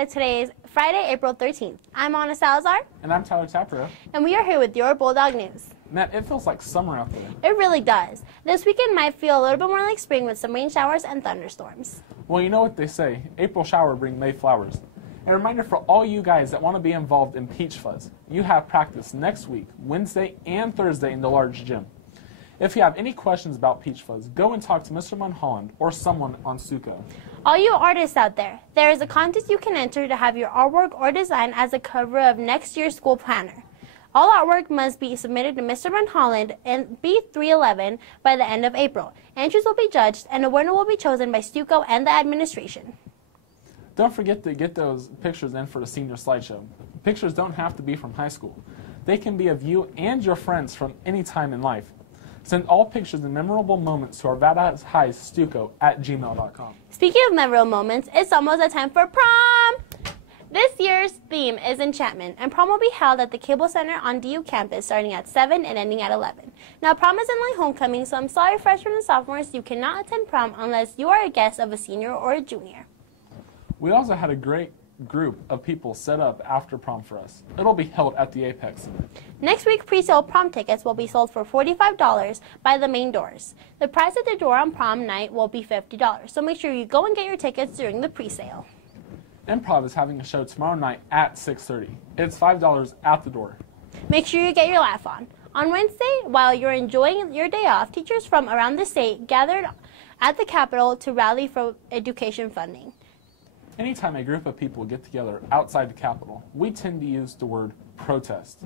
Arvada. Today is Friday, April 13th. I'm Anna Salazar. And I'm Tyler Taprio. And we are here with your Bulldog News. Matt, it feels like summer out there. It really does. This weekend might feel a little bit more like spring with some rain showers and thunderstorms. Well, you know what they say, April shower bring May flowers. And a reminder for all you guys that want to be involved in Peach Fuzz, you have practice next week, Wednesday and Thursday in the large gym. If you have any questions about Peach Fuzz, go and talk to Mr. Mulholland or someone on Suco. All you artists out there, there is a contest you can enter to have your artwork or design as a cover of next year's school planner. All artwork must be submitted to Mr. Mulholland and B311 by the end of April. Entries will be judged and a winner will be chosen by Suco and the administration. Don't forget to get those pictures in for the senior slideshow. Pictures don't have to be from high school. They can be of you and your friends from any time in life. Send all pictures and memorable moments to Arvada High's Stuco at gmail.com. Speaking of memorable moments, it's almost a time for prom! This year's theme is enchantment, and prom will be held at the Cable Center on DU campus starting at 7 and ending at 11. Now, prom isn't like homecoming, so I'm sorry, freshmen and sophomores, you cannot attend prom unless you are a guest of a senior or a junior. We also had a great group of people set up after prom for us. It'll be held at the Apex Center. Next week, pre-sale prom tickets will be sold for $45 by the main doors. The price at the door on prom night will be $50, so make sure you go and get your tickets during the pre-sale. Improv is having a show tomorrow night at 6:30. It's $5 at the door. Make sure you get your laugh on. On Wednesday, while you're enjoying your day off, teachers from around the state gathered at the Capitol to rally for education funding. Anytime a group of people get together outside the Capitol, we tend to use the word protest.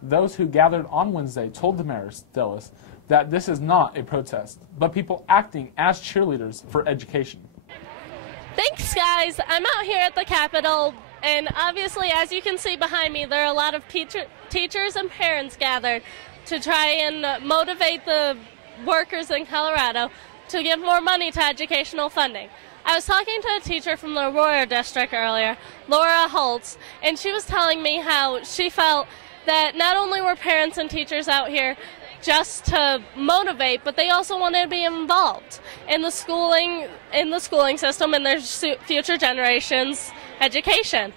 Those who gathered on Wednesday told the mayor, Stellis, that this is not a protest, but people acting as cheerleaders for education. Thanks, guys. I'm out here at the Capitol, and obviously, as you can see behind me, there are a lot of teachers and parents gathered to try and motivate the workers in Colorado to give more money to educational funding. I was talking to a teacher from the Aurora district earlier, Laura Holtz, and she was telling me how she felt that not only were parents and teachers out here just to motivate, but they also wanted to be involved in the schooling system and their future generations' education.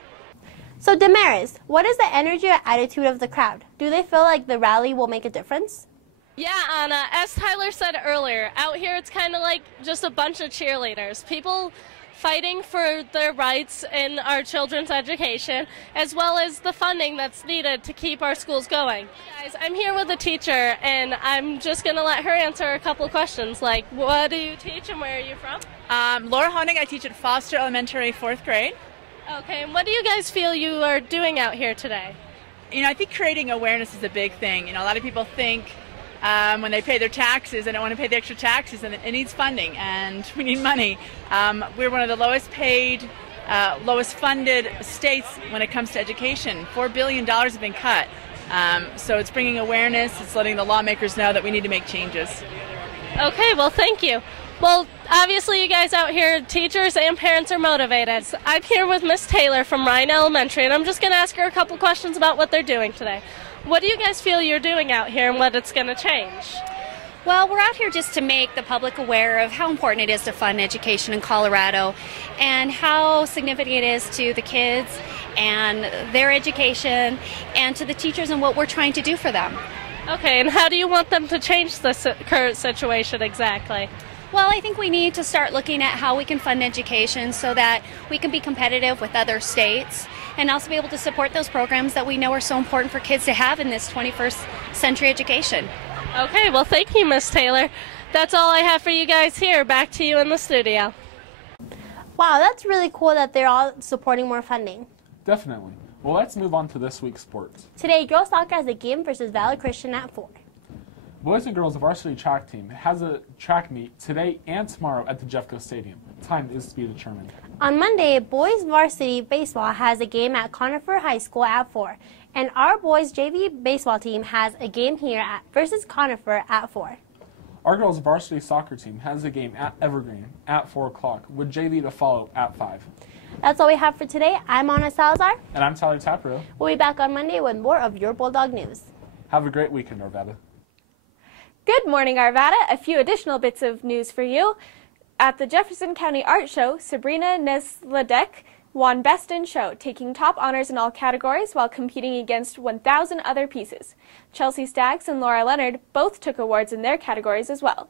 So Damaris, what is the energy or attitude of the crowd? Do they feel like the rally will make a difference? Yeah, Anna, as Tyler said earlier, out here it's kind of like just a bunch of cheerleaders. People fighting for their rights in our children's education, as well as the funding that's needed to keep our schools going. Guys, I'm here with a teacher, and I'm just going to let her answer a couple questions, like what do you teach and where are you from? Laura Honig, I teach at Foster Elementary, 4th grade. Okay, and what do you guys feel you are doing out here today? You know, I think creating awareness is a big thing. You know, a lot of people think when they pay their taxes, they don't want to pay the extra taxes, and it needs funding, and we need money. We're one of the lowest paid, lowest funded states when it comes to education. $4 billion have been cut. So it's bringing awareness, it's letting the lawmakers know that we need to make changes. Okay, well, thank you. Well, obviously you guys out here, teachers and parents, are motivated. I'm here with Miss Taylor from Ryan Elementary, and I'm just going to ask her a couple questions about what they're doing today. What do you guys feel you're doing out here and what it's going to change? Well, we're out here just to make the public aware of how important it is to fund education in Colorado and how significant it is to the kids and their education and to the teachers and what we're trying to do for them. Okay, and how do you want them to change this current situation exactly? Well, I think we need to start looking at how we can fund education so that we can be competitive with other states and also be able to support those programs that we know are so important for kids to have in this 21st century education. Okay, well, thank you, Miss Taylor. That's all I have for you guys here. Back to you in the studio. Wow, that's really cool that they're all supporting more funding. Definitely. Well, let's move on to this week's sports. Today, girls soccer has a game versus Valley Christian at 4. Boys and girls varsity track team has a track meet today and tomorrow at the Jeffco Stadium. Time is to be determined. On Monday, boys varsity baseball has a game at Conifer High School at 4. And our boys JV baseball team has a game here versus Conifer at 4. Our girls varsity soccer team has a game at Evergreen at 4 o'clock with JV to follow at 5. That's all we have for today. I'm Anna Salazar. And I'm Tyler Taprio. We'll be back on Monday with more of your Bulldog News. Have a great weekend, Arvada. Good morning, Arvada. A few additional bits of news for you. At the Jefferson County Art Show, Sabrina Nesladek won Best in Show, taking top honors in all categories while competing against 1,000 other pieces. Chelsea Staggs and Laura Leonard both took awards in their categories as well.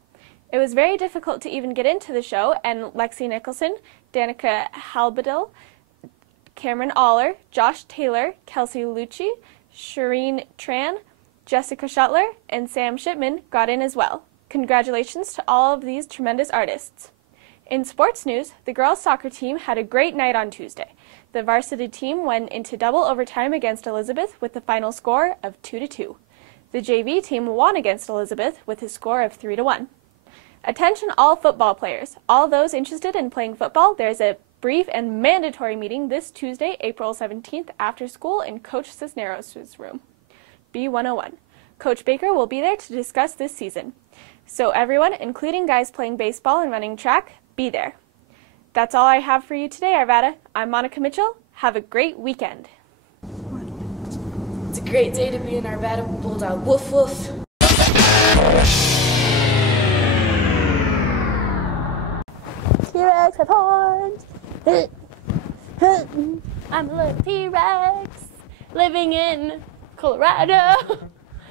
It was very difficult to even get into the show, and Lexi Nicholson, Danica Halbadil, Cameron Aller, Josh Taylor, Kelsey Lucci, Shireen Tran, Jessica Shuttler, and Sam Shipman got in as well. Congratulations to all of these tremendous artists. In sports news, the girls' soccer team had a great night on Tuesday. The varsity team went into double overtime against Elizabeth with the final score of 2-2. The JV team won against Elizabeth with a score of 3-1. Attention all football players. All those interested in playing football, there's a brief and mandatory meeting this Tuesday, April 17th after school in Coach Cisneros' room, B101. Coach Baker will be there to discuss this season. So everyone, including guys playing baseball and running track, be there. That's all I have for you today, Arvada. I'm Monica Mitchell. Have a great weekend. It's a great day to be in Arvada Bulldog. Woof woof. T-Rex have horns. I'm a little T-Rex living in Colorado.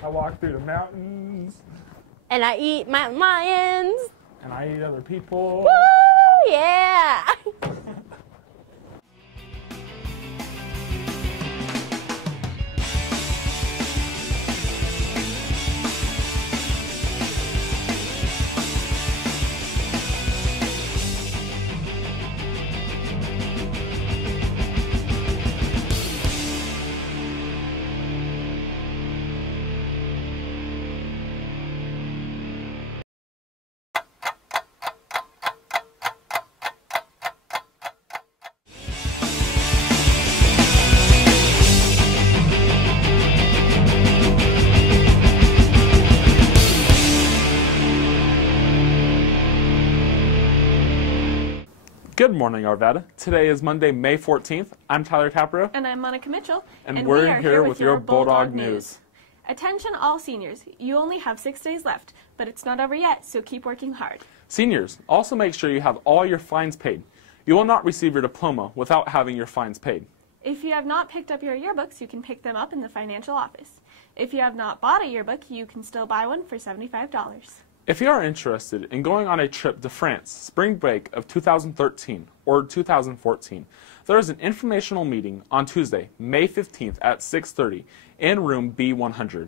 I walk through the mountains. And I eat mountain lions. And I eat other people. Woo! Yeah! Good morning, Arvada. Today is Monday, May 14th. I'm Tyler Taparo. And I'm Monica Mitchell. And we're here with your Bulldog News. Attention all seniors. You only have 6 days left, but it's not over yet, so keep working hard. Seniors, also make sure you have all your fines paid. You will not receive your diploma without having your fines paid. If you have not picked up your yearbooks, you can pick them up in the financial office. If you have not bought a yearbook, you can still buy one for $75. If you are interested in going on a trip to France, spring break of 2013 or 2014, there is an informational meeting on Tuesday, May 15th at 6:30 in room B100.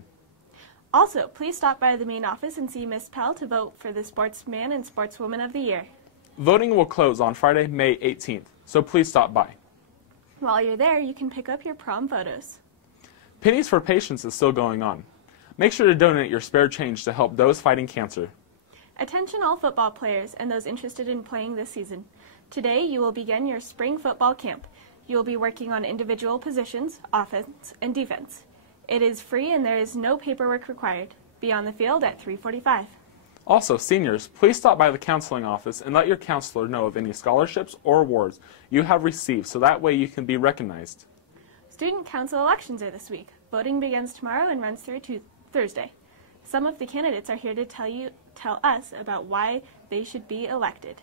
Also, please stop by the main office and see Miss Pell to vote for the Sportsman and Sportswoman of the Year. Voting will close on Friday, May 18th, so please stop by. While you're there, you can pick up your prom photos. Pennies for Patients is still going on. Make sure to donate your spare change to help those fighting cancer. Attention all football players and those interested in playing this season. Today you will begin your spring football camp. You will be working on individual positions, offense and defense. It is free and there is no paperwork required. Be on the field at 3:45. Also, seniors, please stop by the counseling office and let your counselor know of any scholarships or awards you have received so that way you can be recognized. Student council elections are this week. Voting begins tomorrow and runs through Thursday. Some of the candidates are here to tell us about why they should be elected.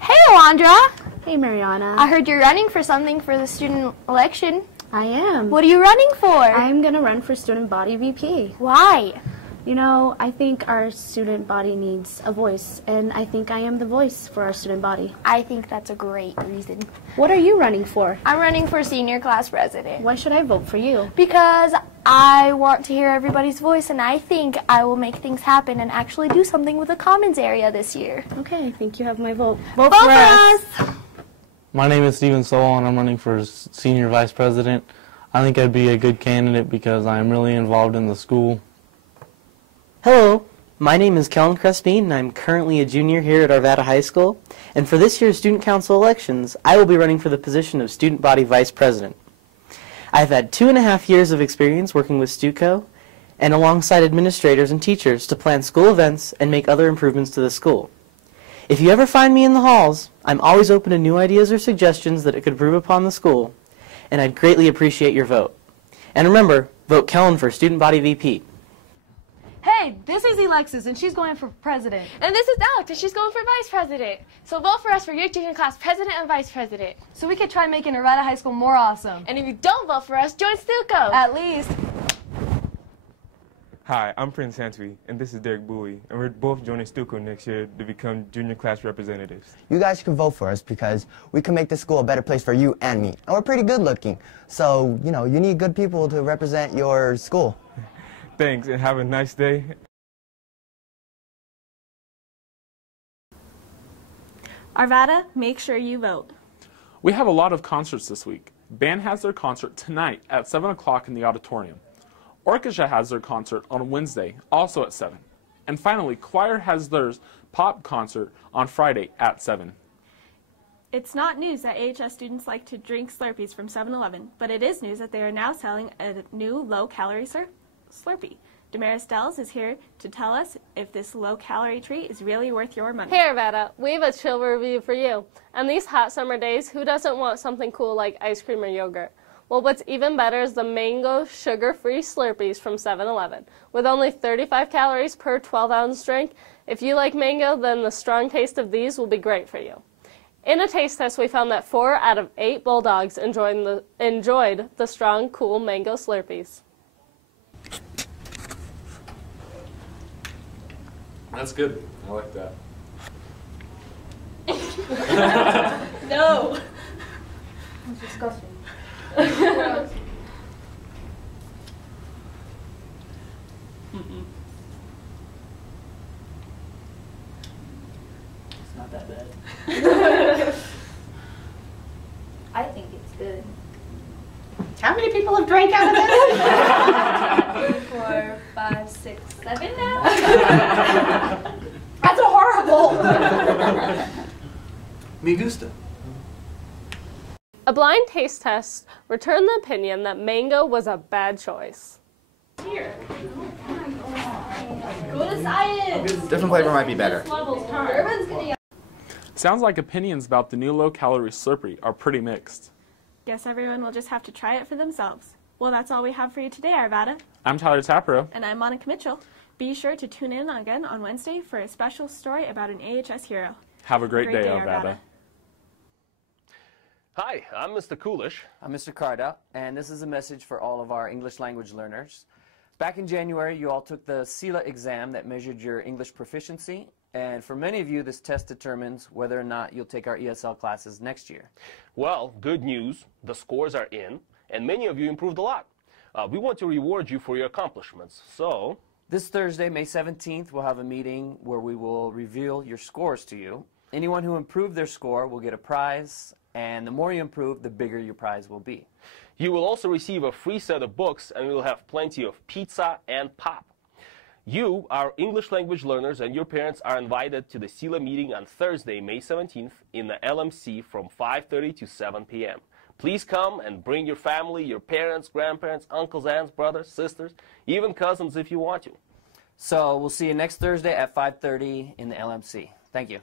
Hey, Alondra. Hey, Mariana. I heard you're running for something for the student election. I am. What are you running for? I'm going to run for student body VP. Why? You know, I think our student body needs a voice, and I think I am the voice for our student body. I think that's a great reason. What are you running for? I'm running for senior class president. Why should I vote for you? Because I want to hear everybody's voice, and I think I will make things happen and actually do something with the Commons area this year. Okay, I think you have my vote. Vote for us! My name is Steven Sowell, and I'm running for senior vice president. I think I'd be a good candidate because I'm really involved in the school. Hello, my name is Kellen Crespine, and I'm currently a junior here at Arvada High School. And for this year's Student Council elections, I will be running for the position of Student Body Vice President. I've had 2.5 years of experience working with StuCo and alongside administrators and teachers to plan school events and make other improvements to the school. If you ever find me in the halls, I'm always open to new ideas or suggestions that it could improve upon the school, and I'd greatly appreciate your vote. And remember, vote Kellen for Student Body VP. Hey, this is Alexis, and she's going for president. And this is Alex, and she's going for vice president. So vote for us for your junior class president and vice president. So we could try making Arvada High School more awesome. And if you don't vote for us, join Stuco. At least. Hi, I'm Prince Santui, and this is Derek Bowie, and we're both joining Stuco next year to become junior class representatives. You guys can vote for us because we can make this school a better place for you and me. And we're pretty good looking, so, you know, you need good people to represent your school. Thanks, and have a nice day. Arvada, make sure you vote. We have a lot of concerts this week. Band has their concert tonight at 7 o'clock in the auditorium. Orchestra has their concert on Wednesday, also at 7. And finally, choir has their pop concert on Friday at 7. It's not news that AHS students like to drink Slurpees from 7-Eleven, but it is news that they are now selling a new low-calorie Slurpee. Damaris Dells is here to tell us if this low-calorie treat is really worth your money. Hey Arvada, we have a chill review for you. On these hot summer days, who doesn't want something cool like ice cream or yogurt? Well, what's even better is the mango sugar-free Slurpees from 7-Eleven. With only 35 calories per 12-ounce drink, if you like mango, then the strong taste of these will be great for you. In a taste test, we found that 4 out of 8 Bulldogs enjoyed the strong, cool mango Slurpees. That's good. I like that. No! That's disgusting. Mm-mm. It's not that bad. I think it's good. How many people have drank out of this? 3, 4, 5, 6, 7 now? That's horrible. Me gusta. A blind taste test returned the opinion that mango was a bad choice. Here. Go to science! Different flavor might be better. Sounds like opinions about the new low-calorie Slurpee are pretty mixed. Guess everyone will just have to try it for themselves. Well, that's all we have for you today, Arvada. I'm Tyler Tapro. And I'm Monica Mitchell. Be sure to tune in again on Wednesday for a special story about an AHS hero. Have a great day, Arvada. Hi, I'm Mr. Coolish. I'm Mr. Carda, and this is a message for all of our English language learners. Back in January, you all took the CELA exam that measured your English proficiency, and for many of you, this test determines whether or not you'll take our ESL classes next year. Well, good news, the scores are in, and many of you improved a lot. We want to reward you for your accomplishments, so... This Thursday, May 17th, we'll have a meeting where we will reveal your scores to you. Anyone who improved their score will get a prize, and the more you improve, the bigger your prize will be. You will also receive a free set of books, and we will have plenty of pizza and pop. You, our English language learners, and your parents are invited to the CELA meeting on Thursday, May 17th in the LMC from 5:30 to 7 p.m. Please come and bring your family, your parents, grandparents, uncles, aunts, brothers, sisters, even cousins if you want to. So we'll see you next Thursday at 5:30 in the LMC. Thank you.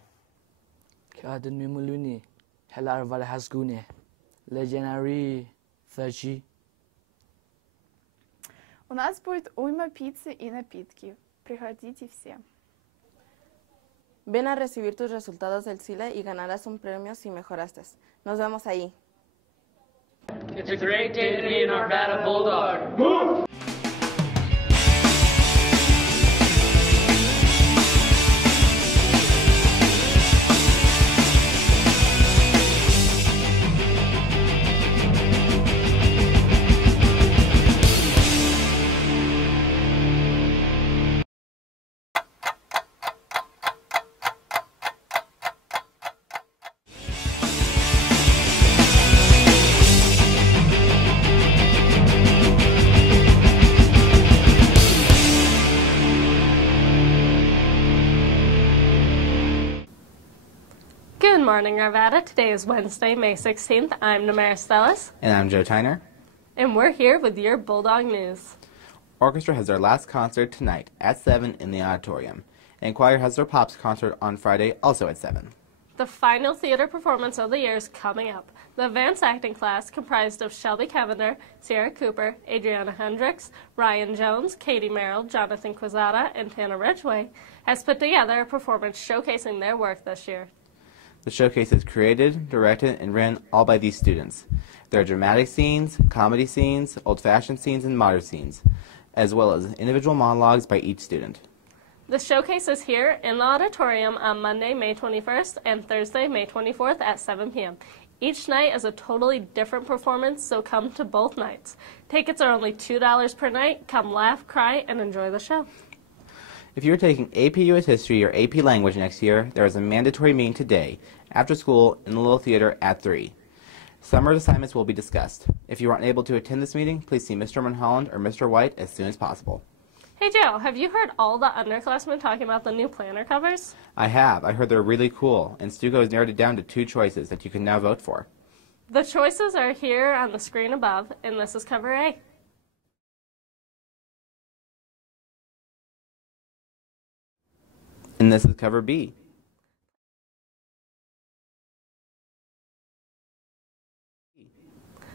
У нас будет уйма пиццы и напитки. Приходите все. Ven a recibir tus resultados del CELA y ganarás un premio si mejoraste. Nos vemos ahí. It's a great day to be an Arvada Bulldog. Move! Good morning, Arvada. Today is Wednesday, May 16th. I'm Damaris Dells. And I'm Joe Tyner. And we're here with your Bulldog News. Orchestra has their last concert tonight at 7 in the auditorium. And choir has their Pops concert on Friday, also at 7. The final theater performance of the year is coming up. The advanced acting class, comprised of Shelby Cavender, Sierra Cooper, Adriana Hendricks, Ryan Jones, Katie Merrill, Jonathan Quezada, and Tana Ridgway, has put together a performance showcasing their work this year. The showcase is created, directed, and ran all by these students. There are dramatic scenes, comedy scenes, old-fashioned scenes, and modern scenes, as well as individual monologues by each student. The showcase is here in the auditorium on Monday, May 21st and Thursday, May 24th at 7 p.m. Each night is a totally different performance, so come to both nights. Tickets are only $2 per night. Come laugh, cry, and enjoy the show. If you are taking AP US History or AP Language next year, there is a mandatory meeting today, after school, in the Little Theater at 3. Summer assignments will be discussed. If you are unable to attend this meeting, please see Mr. Mulholland or Mr. White as soon as possible. Hey Joe, have you heard all the underclassmen talking about the new planner covers? I have. I heard they're really cool, and Stuco has narrowed it down to 2 choices that you can now vote for. The choices are here on the screen above, and this is cover A. And this is cover B.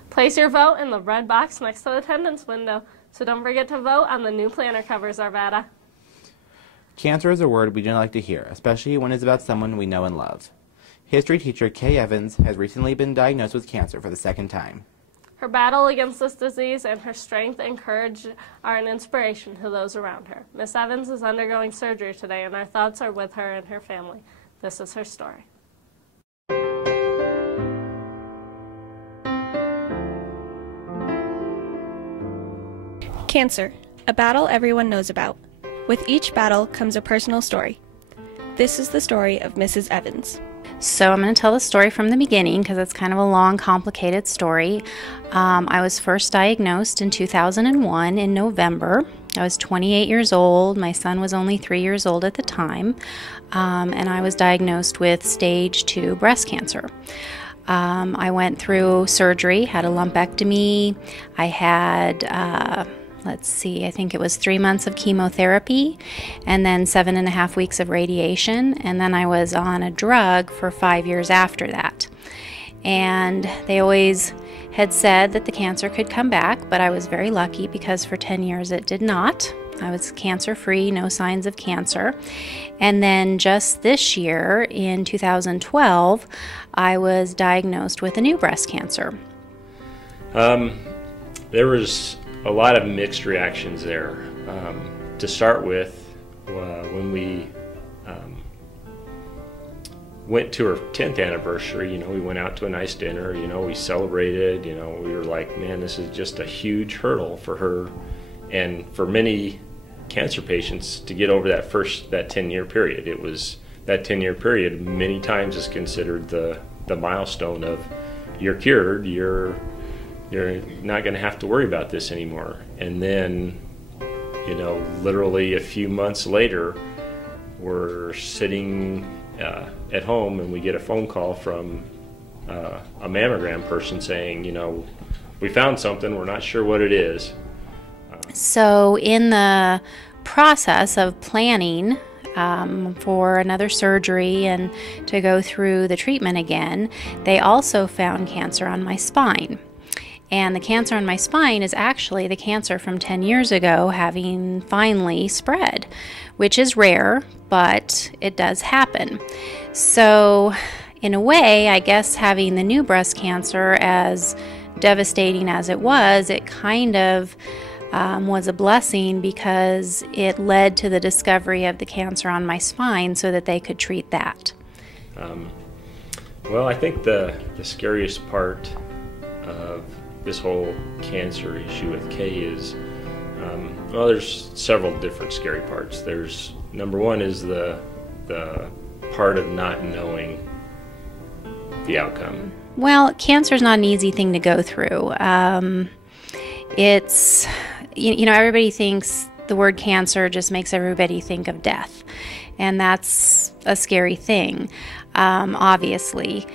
Place your vote in the red box next to the attendance window, so don't forget to vote on the new planner covers, Arvada. Cancer is a word we don't like to hear, especially when it's about someone we know and love. History teacher Kay Evans has recently been diagnosed with cancer for the 2nd time. Her battle against this disease and her strength and courage are an inspiration to those around her. Miss Evans is undergoing surgery today, and our thoughts are with her and her family. This is her story. Cancer, a battle everyone knows about. With each battle comes a personal story. This is the story of Mrs. Evans. So I'm going to tell the story from the beginning because it's kind of a long, complicated story. I was first diagnosed in 2001 in November. I was 28 years old. My son was only 3 years old at the time. And I was diagnosed with stage 2 breast cancer. I went through surgery, had a lumpectomy. I had I think it was 3 months of chemotherapy and then 7.5 weeks of radiation, and then I was on a drug for 5 years after that. And they always had said that the cancer could come back, but I was very lucky because for 10 years it did not. I was cancer-free, no signs of cancer. And then just this year, in 2012, I was diagnosed with a new breast cancer. There was a lot of mixed reactions there. To start with, when we went to her 10th anniversary, we went out to a nice dinner, we celebrated, we were like, man, this is just a huge hurdle for her and for many cancer patients to get over that 10-year period. It was that 10-year period many times is considered the milestone of you're cured, you're not going to have to worry about this anymore. And then, literally a few months later, we're sitting at home and we get a phone call from a mammogram person saying, we found something, we're not sure what it is. So in the process of planning for another surgery and to go through the treatment again, they also found cancer on my spine. And the cancer on my spine is actually the cancer from 10 years ago having finally spread, which is rare, but it does happen. So in a way, I guess having the new breast cancer, as devastating as it was, it kind of was a blessing because it led to the discovery of the cancer on my spine so that they could treat that. Well, I think the scariest part of this whole cancer issue with Kay is, there's several different scary parts. There's, number one is the part of not knowing the outcome. Well, cancer is not an easy thing to go through. It's, everybody thinks the word cancer just makes everybody think of death. And that's a scary thing, obviously.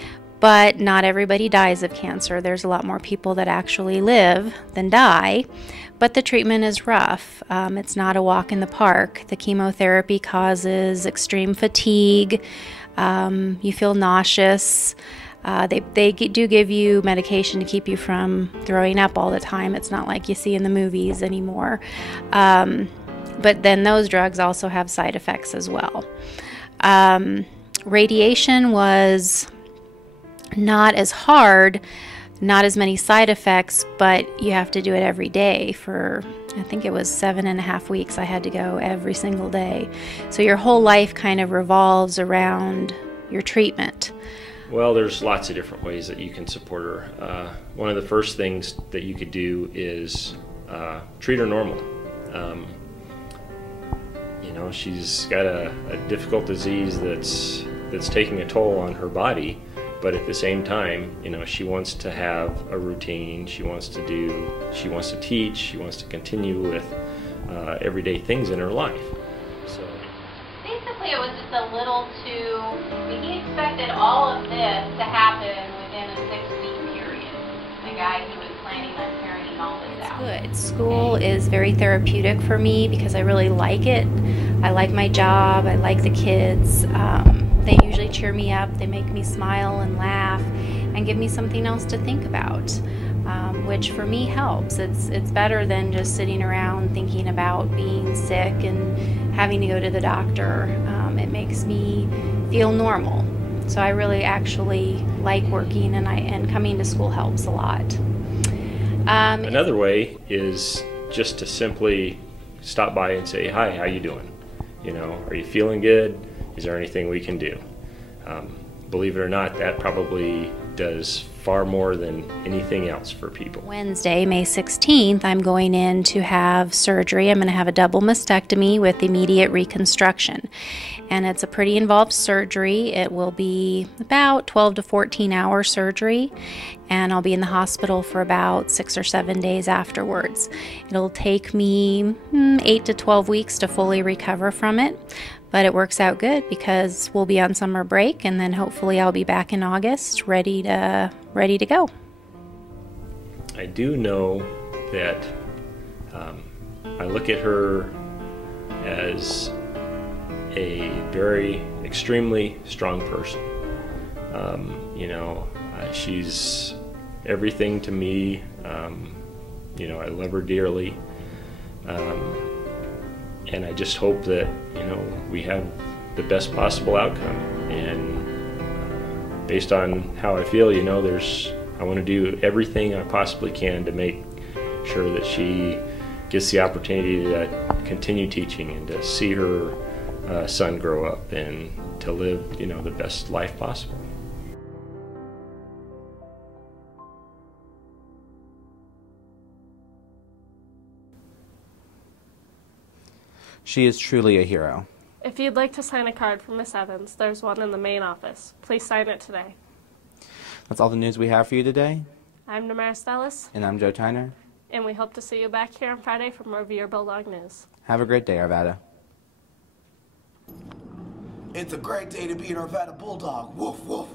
But not everybody dies of cancer. There's a lot more people that actually live than die. But the treatment is rough. It's not a walk in the park. The chemotherapy causes extreme fatigue. You feel nauseous. They do give you medication to keep you from throwing up all the time. It's not like you see in the movies anymore. But then those drugs also have side effects as well. Radiation was not as hard, not as many side effects, but you have to do it every day for, I think it was 7.5 weeks. I had to go every single day. So your whole life kind of revolves around your treatment. Well, there's lots of different ways that you can support her. One of the first things that you could do is treat her normal. You know, she's got a difficult disease that's taking a toll on her body, but at the same time, you know, she wants to have a routine. She wants to teach. She wants to continue with everyday things in her life. So basically, it was just a little too. He expected all of this to happen within a 6-week period. The guy he was planning on carrying all this out. Good. School is very therapeutic for me because I really like it. I like my job. I like the kids. They usually cheer me up. They make me smile and laugh and give me something else to think about, which for me helps. It's better than just sitting around thinking about being sick and having to go to the doctor. It makes me feel normal. So I really actually like working, and coming to school helps a lot. Another way is just to simply stop by and say, "Hi, how you doing? You know, are you feeling good? Is there anything we can do?" Believe it or not, that probably does far more than anything else for people. Wednesday, May 16th, I'm going in to have surgery. I'm going to have a double mastectomy with immediate reconstruction. And it's a pretty involved surgery. It will be about 12 to 14 hour surgery, and I'll be in the hospital for about 6 or 7 days afterwards. It'll take me 8 to 12 weeks to fully recover from it, but it works out good because we'll be on summer break, and then hopefully I'll be back in August ready to go. I do know that I look at her as a very extremely strong person. You know, she's everything to me. You know, I love her dearly. And I just hope that, you know, we have the best possible outcome. And based on how I feel, you know, I want to do everything I possibly can to make sure that she gets the opportunity to continue teaching and to see her son grow up and to live, you know, the best life possible. She is truly a hero. If you'd like to sign a card for Miss Evans, there's one in the main office. Please sign it today. That's all the news we have for you today. I'm Damaris Stellis. And I'm Joe Tyner. And we hope to see you back here on Friday for more Revere Bulldog News. Have a great day, Arvada. It's a great day to be an Arvada Bulldog. Woof, woof.